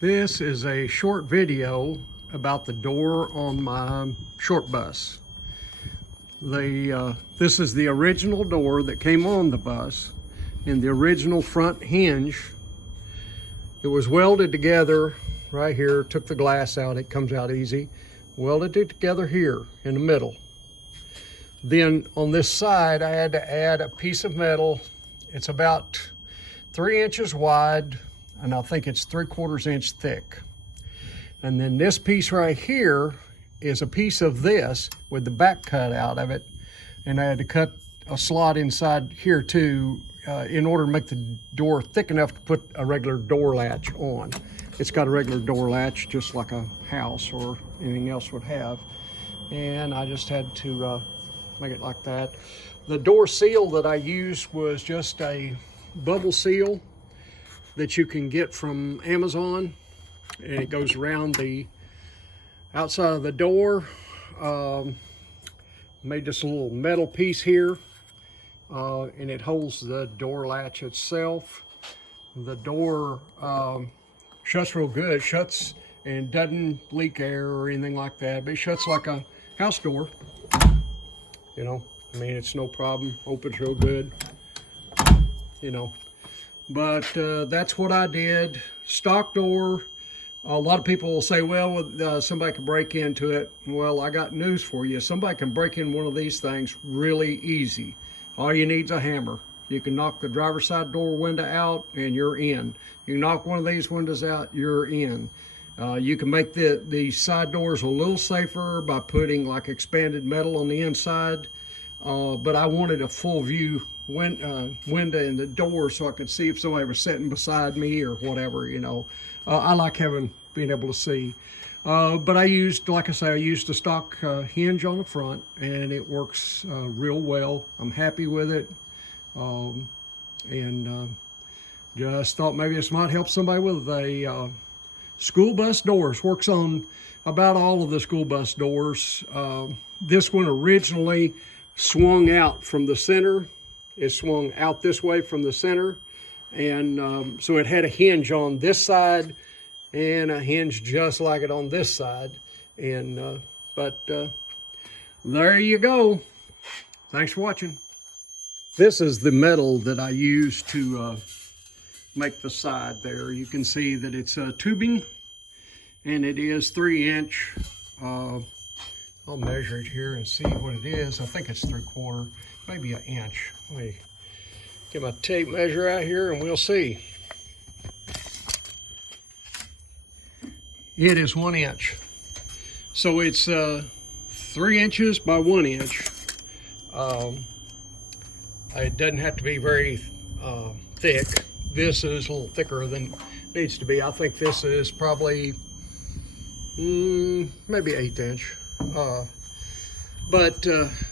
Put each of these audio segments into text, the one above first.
This is a short video about the door on my short bus. This is the original door that came on the bus, and the original front hinge. It was welded together right here. Took the glass out, it comes out easy. Welded it together here in the middle. Then on this side I had to add a piece of metal. It's about 3 inches wide, and I think it's 3/4 inch thick. And then this piece right here is a piece of this with the back cut out of it. And I had to cut a slot inside here too in order to make the door thick enough to put a regular door latch on. It's got a regular door latch just like a house or anything else would have. And I just had to make it like that. The door seal that I used was just a bubble seal that you can get from Amazon, and it goes around the outside of the door. Made this little metal piece here, and it holds the door latch itself. The door shuts real good, shuts and doesn't leak air or anything like that, but it shuts like a house door. You know, I mean, it's no problem, opens real good, you know. But that's what I did. Stock door. A lot of people will say, well, somebody can break into it. Well, I got news for you. Somebody can break in one of these things really easy. All you need is a hammer. You can knock the driver's side door window out and you're in. You knock one of these windows out, you're in. You can make the side doors a little safer by putting like expanded metal on the inside. But I wanted a full view window in the door so I could see if somebody was sitting beside me or whatever, you know. I like being able to see. But I used, like I say, I used a stock hinge on the front, and it works real well. I'm happy with it. Just thought maybe this might help somebody with a school bus doors. Works on about all of the school bus doors. This one originally swung out from the center. It swung out this way from the center, and so it had a hinge on this side and a hinge just like it on this side. And but there you go. Thanks for watching. This is the metal that I used to make the side there. You can see that it's tubing, and it is 3 inch. I'll measure it here and see what it is. I think it's 3/4, maybe an inch. Let me get my tape measure out here and we'll see. It is 1 inch. So it's 3 inches by 1 inch. It doesn't have to be very thick. This is a little thicker than it needs to be. I think this is probably maybe 1/8 inch. But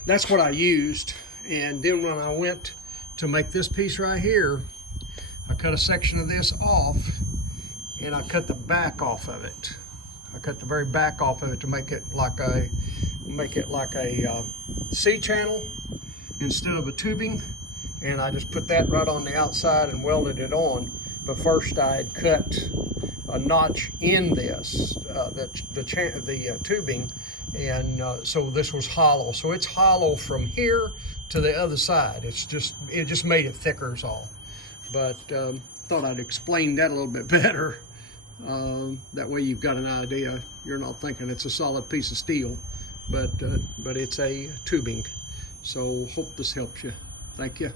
that's what I used. And then when I went to make this piece right here, I cut a section of this off, and I cut the back off of it. I cut the very back off of it to make it like a C-channel instead of a tubing. And I just put that right on the outside and welded it on. But first I had cut a notch in this, the tubing, and so this was hollow. So it's hollow from here to the other side. It just made it thicker is all. But thought I'd explain that a little bit better. That way you've got an idea. You're not thinking it's a solid piece of steel, but it's a tubing. So hope this helps you. Thank you.